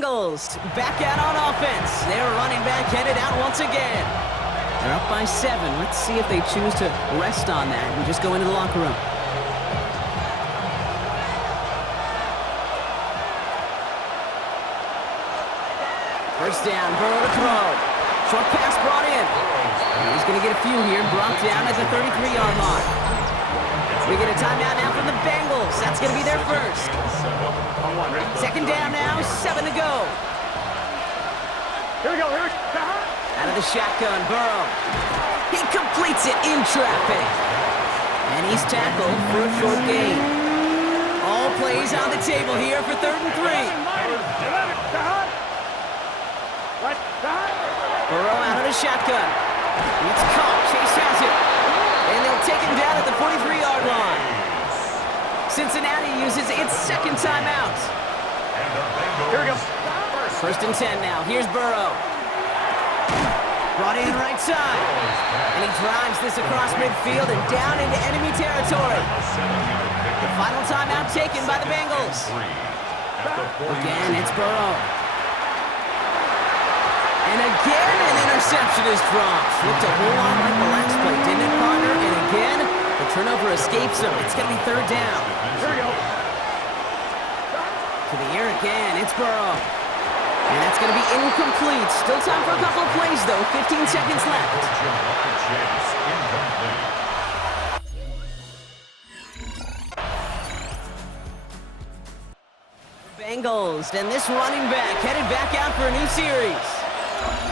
Bengals back out on offense. Their running back headed out once again. They're up by 7. Let's see if they choose to rest on that and just go into the locker room. First down, Burrow to throw. Short pass brought in. And he's going to get a few here, brought down at the 33-yard line. We get a timeout now from the Bengals. That's going to be their first. Second down now, 7 to go. Here we go. Out of the shotgun, Burrow. He completes it in traffic. And he's tackled for a short gain. All plays on the table here for 3rd and 3. Burrow out of the shotgun. It's caught. Chase has it. And they'll take him down at the 43-yard line. Cincinnati uses its second timeout. Here we go. First and 10 now. Here's Burrow. Brought in right side. And he drives this across midfield and down into enemy territory. The final timeout taken by the Bengals. Again, it's Burrow. And again, an interception is dropped. Looked a whole lot like the last play, didn't it, partner? And again, the turnover escapes him. It's going to be 3rd down. Here we go. To the air again, it's Burrow. And that's going to be incomplete. Still time for a couple of plays, though. 15 seconds left. Bengals, and this running back headed back out for a new series.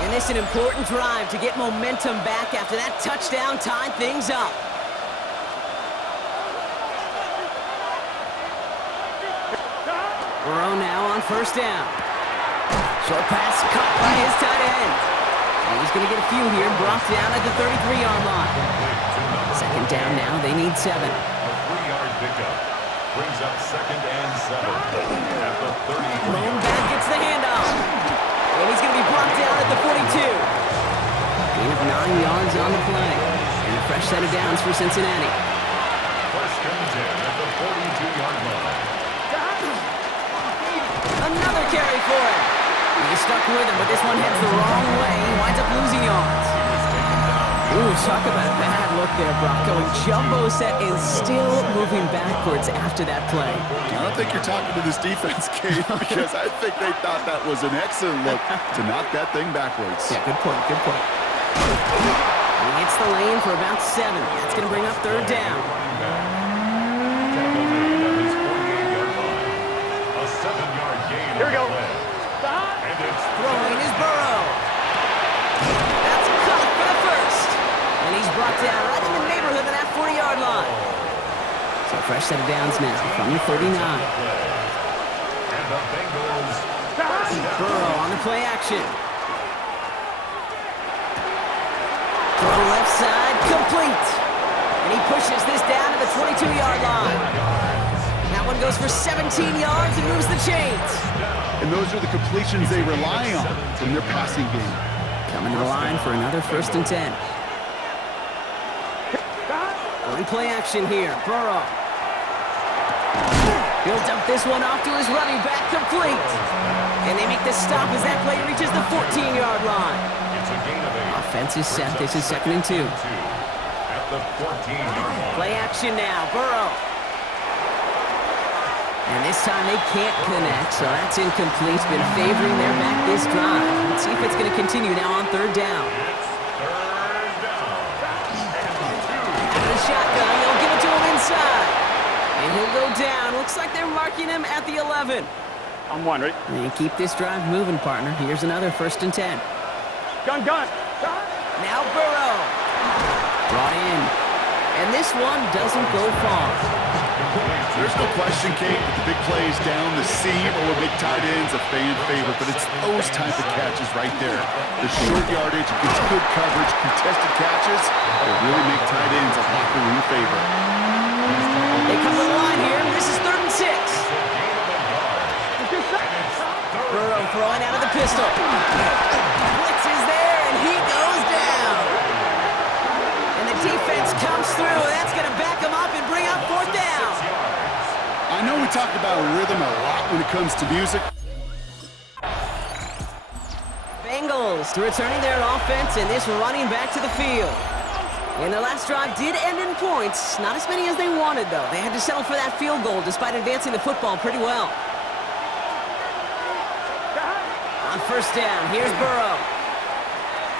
And this an important drive to get momentum back after that touchdown tied things up. Burrow now on first down. Short pass caught by his tight end. And he's going to get a few here, brought down at the 33-yard line. Second down now, they need 7. A 3-yard pickup brings up 2nd and 7 at the 30. Lone back gets the handoff. And he's going to be brought down at the 42. Gain of 9 yards on the play. And a fresh set of downs for Cincinnati. First and 10 at the 42-yard line. Another carry for him. He's stuck with him, but this one heads the wrong way. He winds up losing yards. Ooh, talk about a bad look there, Brock. Going jumbo set and still moving backwards after that play. I don't think you're talking to this defense, Kate, because I think they thought that was an excellent look to knock that thing backwards. Yeah, good point, good point. He hits the lane for about 7. That's going to bring up 3rd down. A 7-yard gain. Here we go. And it's Throwing is Burrow. That's caught for the first. And he's brought down right in the neighborhood of that 40-yard line. So a fresh set of downs now from the 39. And the Bengals. Burrow on the play action. Throw left side, complete. And he pushes this down to the 22-yard line. That one goes for 17 yards and moves the chains. And those are the completions they rely on from their passing game. Coming to the line for another 1st and 10. Going play action here, Burrow. He'll dump this one off to his running back, complete. And they make the stop as that play reaches the 14-yard line. It's a gain of 8. Offense is set. This is 2nd and 2. At the 14-yard line. Play action now, Burrow. And this time they can't connect, so that's incomplete. Been favoring their back this drive. Let's see if it's going to continue now on 3rd down. Out of the shotgun, they'll give it to him inside. And he'll go down. Looks like they're marking him at the 11. I'm one, right? And keep this drive moving, partner. Here's another 1st and 10. Gun. Now Burrow. Brought in. And this one doesn't go far. There's no question, Kate, that the big plays down the seam or big tight ends a fan favorite, but it's those type of catches right there. The short yardage, gets good coverage, contested catches, will really make tight ends a locker room favorite. They come to the line here. This is 3rd and 6. Burrow throwing out of the pistol. Blitz is there, and he goes down. And the defense comes through. That's going to back him up and bring up 4th down. I know we talk about rhythm a lot when it comes to music. Bengals returning their offense and this running back to the field. And their last drive did end in points. Not as many as they wanted, though. They had to settle for that field goal despite advancing the football pretty well. On first down, here's Burrow.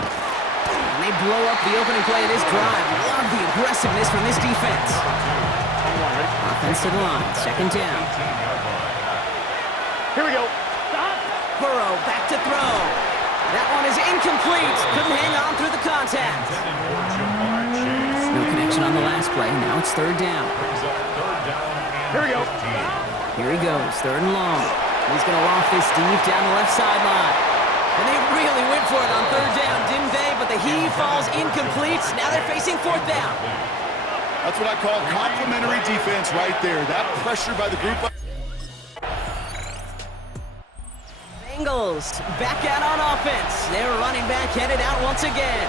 And they blow up the opening play of this drive. Love the aggressiveness from this defense. Offense to the line, second down. Here we go. Burrow back to throw. That one is incomplete. Couldn't hang on through the contact. No connection on the last play. Now it's third down. Here we go. Here he goes, third and long. He's going to loft this deep down the left sideline. And they really went for it on third down, didn't they? But the heave falls incomplete. Now they're facing fourth down. That's what I call complimentary defense right there. That pressure by the group. Bengals back out on offense. Their running back headed out once again.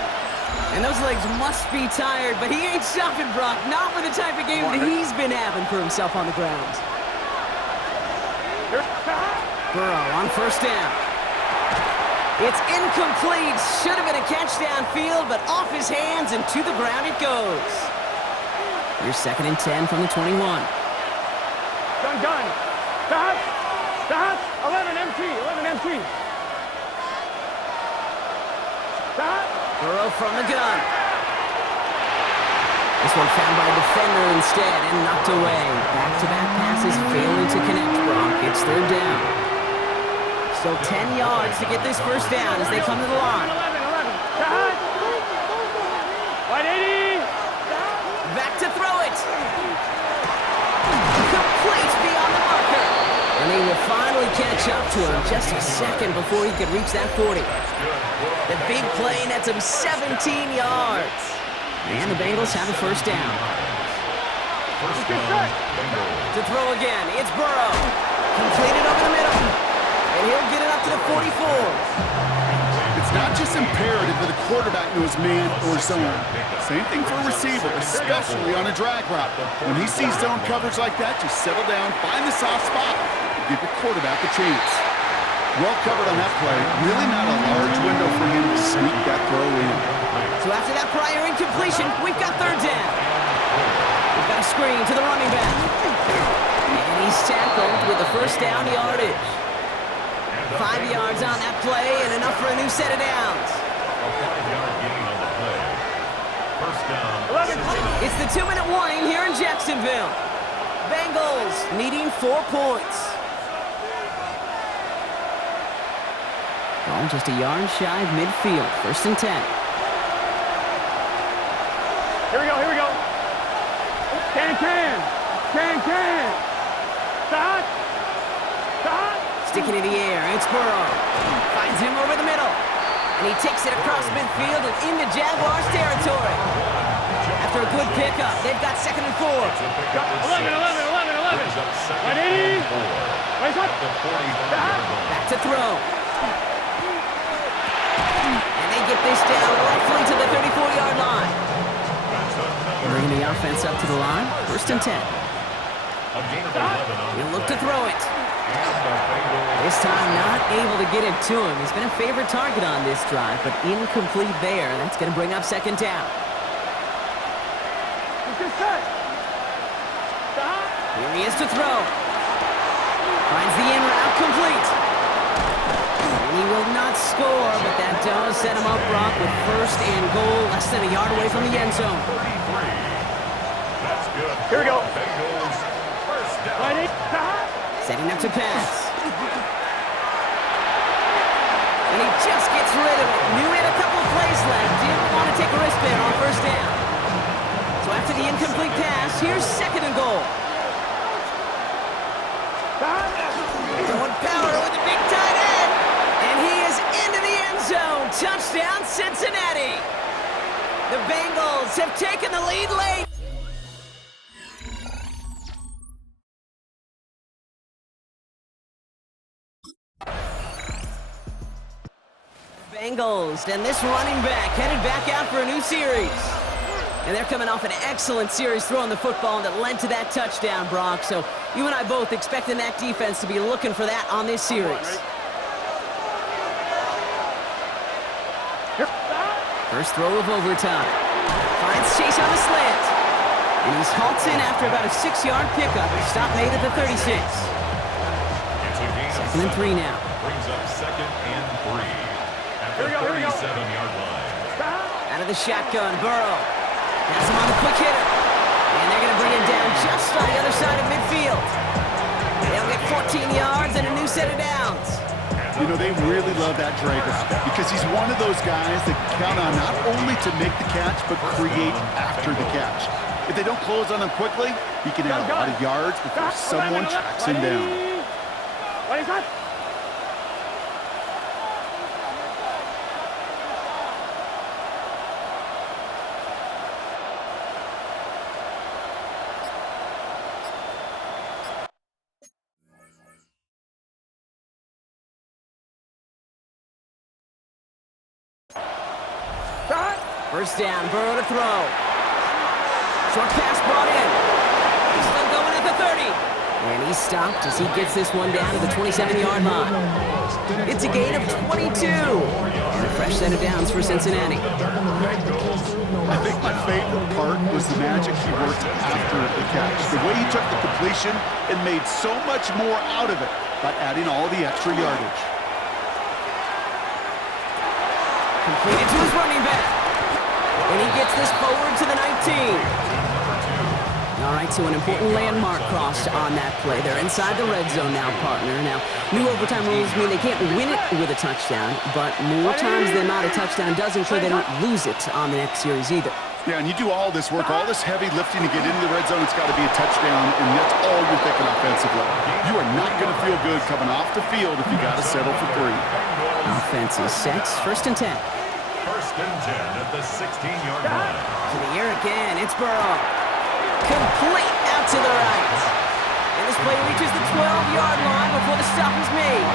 And those legs must be tired, but he ain't stopping, Brock. Not with the type of game that he's been having for himself on the ground. Burrow on first down. It's incomplete. Should have been a catch downfield, but off his hands and to the ground it goes. Here's second and 10 from the 21. Gun. Stop. 11 empty. Stop. Burrow from the gun. This one found by a defender instead and knocked away. Back-to-back passes failing to connect, Brock. It's third down. So 10 yards to get this first down as they come to the line. 11. Stop. 180. Back to throw it. Complete beyond the marker. And they will finally catch up to him just a second before he could reach that 40. The big play nets him 17 yards. And the Bengals have a first down. To throw again, it's Burrow. Completed over the middle. And he'll get it up to the 44. It's not just imperative that the quarterback knows man or zone. Same thing for a receiver, especially on a drag route. When he sees zone coverage like that, just settle down, find the soft spot, and give your quarterback a chance. Well covered on that play. Really not a large window for him to sneak that throw in. So after that prior incompletion, we've got third down. We've got a screen to the running back. And he's tackled with the first down yardage. 5 yards on that play and enough for a new set of downs. A 5-yard gain on the play. First down. It's the 2-minute warning here in Jacksonville. Bengals needing 4 points. Ball just a yard shy of midfield. First and 10. Here we go. Can. Stop. Sticking in the air, it's Burrow. Finds him over the middle. And he takes it across midfield and into Jaguars territory. After a good pickup, they've got second and 4. 11. 180. Wait, what? Back to throw. And they get this down roughly to the 34-yard line. Bringing the offense up to the line. First and 10. He'll look to throw it. This time not able to get it to him. He's been a favorite target on this drive, but incomplete there. That's going to bring up second down. Here he is to throw. Finds the in route complete. And he will not score, but that does set him up, Brock, with first and goal, less than a yard away from the end zone. That's good. Here we go. Bengals. First down. Setting up to pass. And he just gets rid of it. Knew he had a couple of plays left. Didn't want to take a risk there on first down. So after the incomplete pass, here's second and goal. Throwing power with the big tight end. And he is into the end zone. Touchdown, Cincinnati. The Bengals have taken the lead late. Bengals, and this running back headed back out for a new series. And they're coming off an excellent series throwing the football that led to that touchdown, Brock. So you and I both expecting that defense to be looking for that on this series. First throw of overtime. Finds Chase on the slant. And he's halts in after about a 6-yard pickup. Stop made at the 36. Second and 3 now. Brings up second and 3 at the 37-yard line. Out of the shotgun, Burrow. Has him on the quick hitter. And they're going to bring him down just on the other side of midfield. They'll get 14 yards and a new set of downs. You know, they really love that drag route because he's one of those guys that count on not only to make the catch, but create after the catch. If they don't close on him quickly, he can have a lot of yards before someone tracks him down. What is that? First down, Burrow to throw. Short pass brought in. He's still going at the 30. And he's stopped as he gets this one down to the 27-yard line. It's a gain of 22. And a fresh set of downs for Cincinnati. I think my favorite part was the magic he worked after the catch. The way he took the completion and made so much more out of it by adding all the extra yardage. Completed to his running back. And he gets this forward to the 19. All right, so an important landmark crossed on that play. They're inside the red zone now, partner. Now, new overtime rules mean they can't win it with a touchdown, but more times than not, a touchdown does ensure they don't lose it on the next series either. Yeah, and you do all this work, all this heavy lifting to get into the red zone, it's got to be a touchdown, and that's all you're thinking offensively. You are not going to feel good coming off the field if you got to settle for 3. Offense is set. First and 10. First and 10 at the 16-yard line. To the air again, it's Burrow. Complete out to the right. And this play reaches the 12-yard line before the stop is made.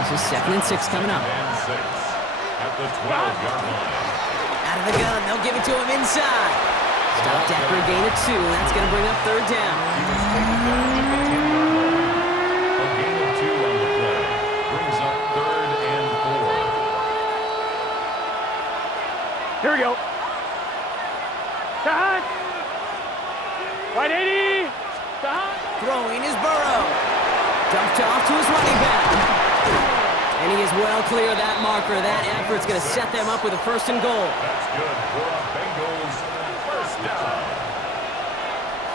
This is second and 6 coming up. And 6 at the 12-yard line. Out of the gun, they'll give it to him inside. Stopped after a gain of 2. That's going to bring up third down. A gain of 2 on the play. Brings up third and 4. Here we go. Cut. Right 80. Cut. Throwing is Burrow. Dumped off to his running back. And he is well clear of that marker. That effort's going to set them up with a first and goal. That's good for a Bengals first down.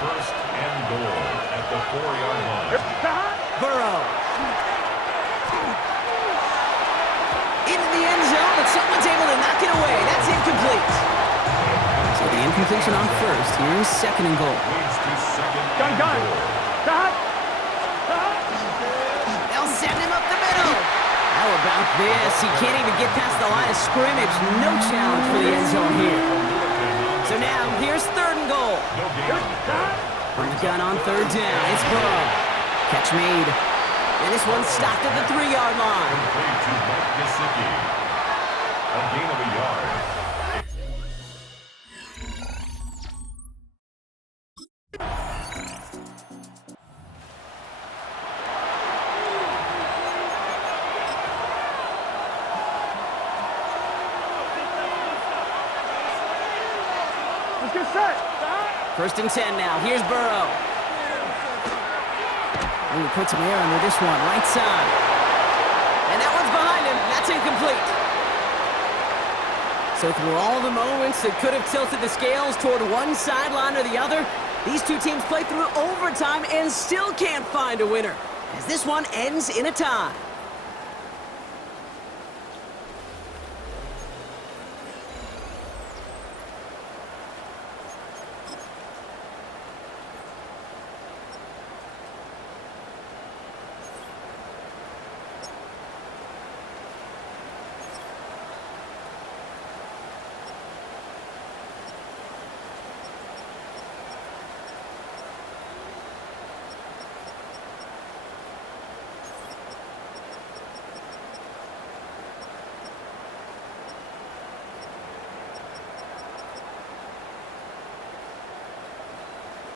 First and goal at the 4-yard line. Burrow. Into the end zone, but someone's able to knock it away. That's incomplete. So the incompletion on first. Here is second and goal. Leads to second Gun. and goal. Cut. They'll send him up the middle. How about this? He can't even get past the line of scrimmage. No challenge for the end zone here. So now, here's third and goal. No gain. From the gun on third down, it's Burrow. Catch made. And this one's stopped at the 3-yard line. Complete to Mike Gesicki. A gain of a yard. Let's get set. First and 10 now. Here's Burrow. Ooh, puts some air under this one. Right side. And that one's behind him. That's incomplete. So through all the moments that could have tilted the scales toward one sideline or the other, these two teams play through overtime and still can't find a winner, as this one ends in a tie.